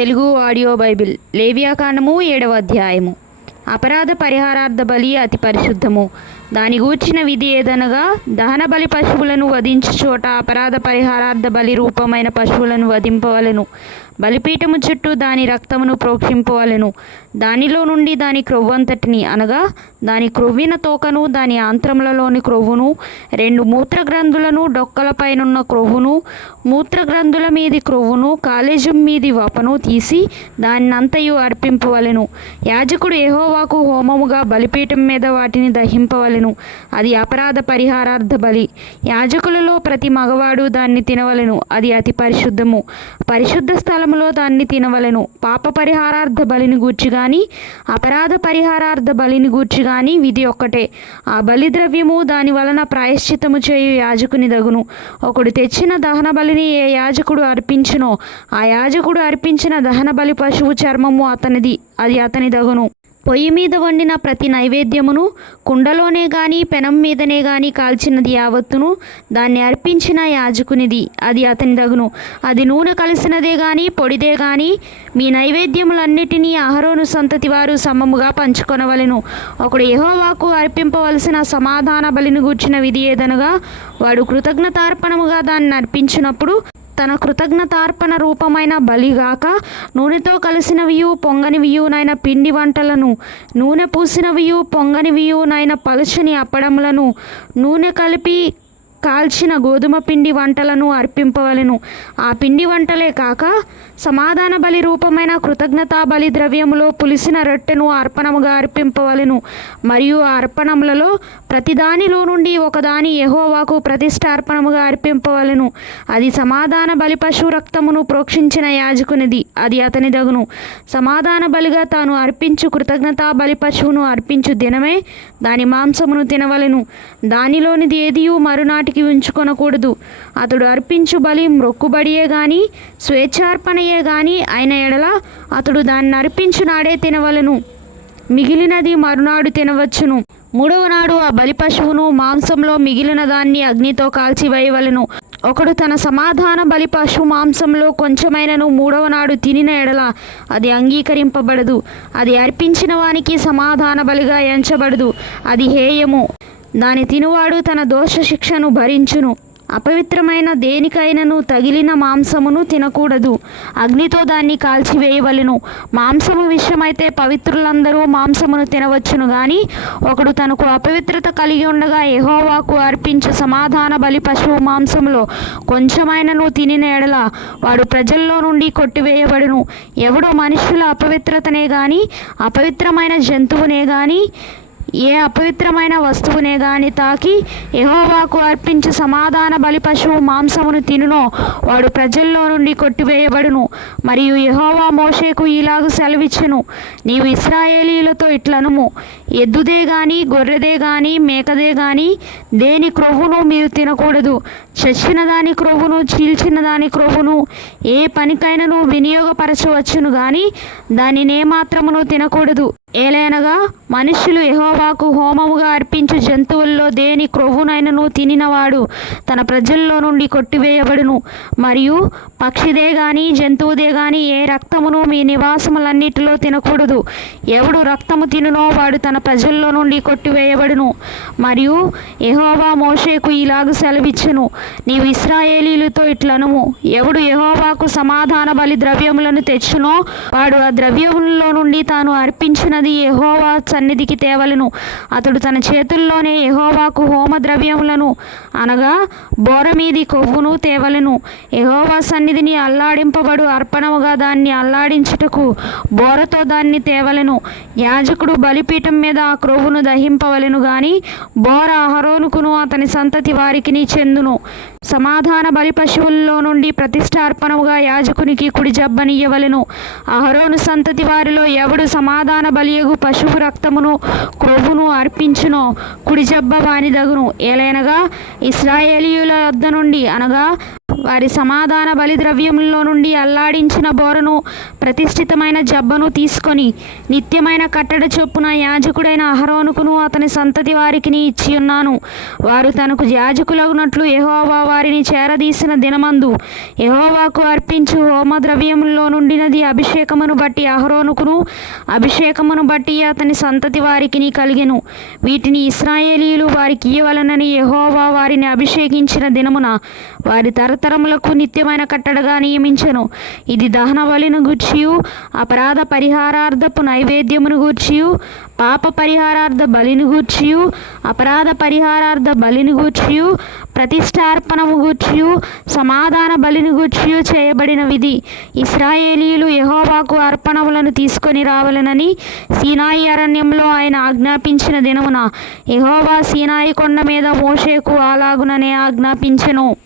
Telugu audio Bible లేవియాకాండము 7వ అధ్యాయము. అపరాధ పరిహారార్థ బలి అతి పరిశుద్ధము. దాని గూర్చిన విధి ఏదనగా, దహన బలి పశువులను వధించు చోట అపరాధ పరిహారార్థ బలి రూపమైన పశువులను వధింపవలెను. బలిపీఠము చుట్టూ దాని రక్తమును ప్రోక్షింపవలెను. దానిలో నుండి దాని క్రొవ్వంతటిని, అనగా దాని క్రొవ్విన తోకను, దాని ఆంత్రములలోని క్రొవ్వును, 2 మూత్రగ్రంథులను, డొక్కలపైనున్న క్రొవ్వును, మూత్రగ్రంథుల మీది క్రొవ్వును, కాలేజం మీది వపను తీసి దాన్నంతయు అర్పింపవలెను. యాజకుడు యెహోవాకు హోమముగా బలిపీఠం మీద వాటిని దహింపవలెను. అది అపరాధ పరిహారార్థ బలి. యాజకులలో ప్రతి మగవాడు దాన్ని తినవలెను. అది అతి పరిశుద్ధము. పరిశుద్ధ స్థలములో దాన్ని తినవలెను. పాప పరిహారార్థ బలిని గూర్చి గాని, అపరాధ పరిహారార్థ బలిని గూర్చి గాని విధి ఒక్కటే. ఆ బలిద్రవ్యము దాని వలన ప్రాయశ్చిత్తము చేయు యాజకుని దగును. ఒకడు తెచ్చిన దహన బలిని ఏ యాజకుడు అర్పించునో, ఆ యాజకుడు అర్పించిన దహన బలి పశువు చర్మము అతనిది, అది అతని దగును. పొయ్యి మీద వండిన ప్రతి నైవేద్యమును, కుండలోనే గాని పెనం మీదనే గాని కాల్చినది యావత్తును దాన్ని అర్పించిన యాజకునిది, అది అతని దగును. అది నూనె కలిసినదే గాని పొడిదే గాని మీ నైవేద్యములన్నిటినీ అహరోను సంతతి వారు సమముగా పంచుకొనవలెను. ఒకడు యెహోవాకు అర్పింపవలసిన సమాధాన బలిని గూర్చిన విధి ఏదనగా, వాడు కృతజ్ఞతార్పణముగా దాన్ని అర్పించినప్పుడు తన కృతజ్ఞతార్పణ రూపమైన బలిగాక నూనెతో కలిసినవియు పొంగనివియునైన పిండి వంటలను, నూనె పూసినవియు పొంగనివియునైన పలుచని అప్పడములను, నూనె కలిపి కాల్చిన గోధుమ పిండి వంటలను అర్పింపవలెను. ఆ పిండి వంటలే కాక సమాధాన బలి రూపమైన కృతజ్ఞతా బలి ద్రవ్యములో పులిసిన రొట్టెను అర్పణముగా అర్పింపవలెను. మరియు ఆ అర్పణములలో ప్రతిదానిలో నుండి ఒకదాని యెహోవాకు ప్రతిష్టార్పణముగా అర్పింపవలెను. అది సమాధాన బలి పశువు రక్తమును ప్రోక్షించిన యాజకునిది, అది అతని దగును. సమాధాన బలిగా తాను అర్పించు కృతజ్ఞతా బలి పశువును అర్పించు దినమే దాని మాంసమును తినవలెను. దానిలోనిది ఏదియు మరునాటికి ఉంచుకొనకూడదు. అతడు అర్పించు బలి మ్రొక్కుబడియే గాని స్వేచ్ఛార్పణయే గాని అయిన ఎడల అతడు దాన్ని అర్పించు నాడే తినవలెను. మిగిలినది మరునాడు తినవచ్చును. 3వ నాడు ఆ బలి పశువును మాంసంలో మిగిలిన దాన్ని అగ్నితో కాల్చివేయవలెను. ఒకడు తన సమాధాన బలి పశువు మాంసంలో కొంచెమైనను 3వ నాడు తినిన ఎడల అది అంగీకరింపబడదు. అది అర్పించిన వానికి సమాధాన బలిగా ఎంచబడదు. అది హేయము. దాని తినువాడు తన దోష శిక్షను భరించును. అపవిత్రమైన దేనికైనను తగిలిన మాంసమును తినకూడదు. అగ్నితో దాన్ని కాల్చివేయవలెను. మాంసము విషయమైతే పవిత్రులందరూ మాంసమును తినవచ్చును గాని, ఒకడు తనకు అపవిత్రత కలిగి ఉండగా యెహోవాకు అర్పించు సమాధాన బలి పశువు మాంసములో కొంచెమైనను తినిన ఎడల వాడు ప్రజల్లో నుండి కొట్టివేయబడును. ఎవడో మనుషుల అపవిత్రతనే గాని, అపవిత్రమైన జంతువునే గాని, ఏ అపవిత్రమైన వస్తువునే గాని తాకి యెహోవాకు అర్పించు సమాధాన బలి పశువు మాంసమును తినునో వాడు ప్రజల్లో నుండి కొట్టివేయబడును. మరియు యెహోవా మోషేకు ఇలాగ సెలవిచ్చెను, నీవు ఇశ్రాయేలీయులతో ఇట్లనుము, ఎద్దుదే గాని గొర్రెదే గాని మేకదే గాని దేని క్రొవ్వును మీరు తినకూడదు. చచ్చిన దాని క్రొవ్వును, చీల్చిన దాని క్రొవ్వును ఏ పనికైనను వినియోగపరచవచ్చును గాని దానినేమాత్రమును తినకూడదు. ఏలైనగా మనుష్యులు యెహోవాకు హోమముగా అర్పించు జంతువుల్లో దేని క్రొవ్వునైనను తినినవాడు తన ప్రజల్లో నుండి కొట్టివేయబడును. మరియు పక్షిదే గాని జంతువుదే గాని ఏ రక్తమును మీ నివాసములన్నిటిలో తినకూడదు. ఎవడు రక్తము తినునో వాడు తన ప్రజల్లో నుండి కొట్టివేయబడును. మరియు యెహోవా మోషేకు ఇలాగ సెలవిచ్చెను, నీవు ఇశ్రాయేలీయులతో ఇట్లనుము, ఎవడు యెహోవాకు సమాధాన బలి ద్రవ్యములను తెచ్చునో వాడు ఆ ద్రవ్యములలో నుండి తాను అర్పించిన యెహోవా సన్నిధికి తేవలెను. అతడు తన చేతుల్లోనే యెహోవాకు హోమ ద్రవ్యములను, అనగా బోర మీది కొవ్వును తేవలెను. యెహోవా సన్నిధిని అల్లాడింపబడు అర్పణముగా దాన్ని అల్లాడించుటకు బోరతో దాన్ని తేవలెను. యాజకుడు బలిపీఠం మీద ఆ క్రొవ్వును దహింపవలెను గాని బోర అహరోనుకును అతని సంతతి వారికిని చెందును. సమాధాన బలి పశువుల్లో నుండి ప్రతిష్టార్పణముగా యాజకునికి కుడి జబ్బనియ్యవలెను. అహరోను సంతతి వారిలో ఎవడు సమాధాన బలియగు పశువు రక్తమును క్రొవ్వును అర్పించునో కుడి జబ్బ వానిదగును. ఏలైనగా ఇశ్రాయేలీయుల వద్ద నుండి, అనగా వారి సమాధాన బలిద్రవ్యములలో నుండి అల్లాడించిన బోరను ప్రతిష్ఠితమైన జబ్బను తీసుకొని నిత్యమైన కట్టడ చొప్పున యాజకుడైన అహరోనుకును అతని సంతతి వారికి ఇచ్చి ఉన్నాను. వారు తనకు యాజకులగునట్లు యెహోవా వారిని చేరదీసిన దినమందు యెహోవాకు అర్పించు హోమ ద్రవ్యములలో నుండినది అభిషేకమును బట్టి అహరోనుకును అభిషేకమును బట్టి అతని సంతతి వారికి కలిగెను. వీటిని ఇశ్రాయేలీయులు వారికి ఇయ్యవలనని యెహోవా వారిని అభిషేకించిన దినమున వారి తరతరములకు నిత్యమైన కట్టడగా నియమించెను. ఇది దహన బలిని గూర్చియు అపరాధ పరిహారార్థపు నైవేద్యమును గూర్చియు పాప పరిహారార్థ బలిని గూర్చియు అపరాధ పరిహారార్థ బలిని గూర్చియు ప్రతిష్టార్పణము గూర్చియు సమాధాన బలిని గూర్చియు చేయబడిన విధి. ఇశ్రాయేలీయులు యెహోవాకు అర్పణములను తీసుకొని రావాలనని సీనాయి అరణ్యంలో ఆయన ఆజ్ఞాపించిన దినమున యెహోవా సీనాయి కొండ మీద మోషేకు అలాగుననే ఆజ్ఞాపించెను.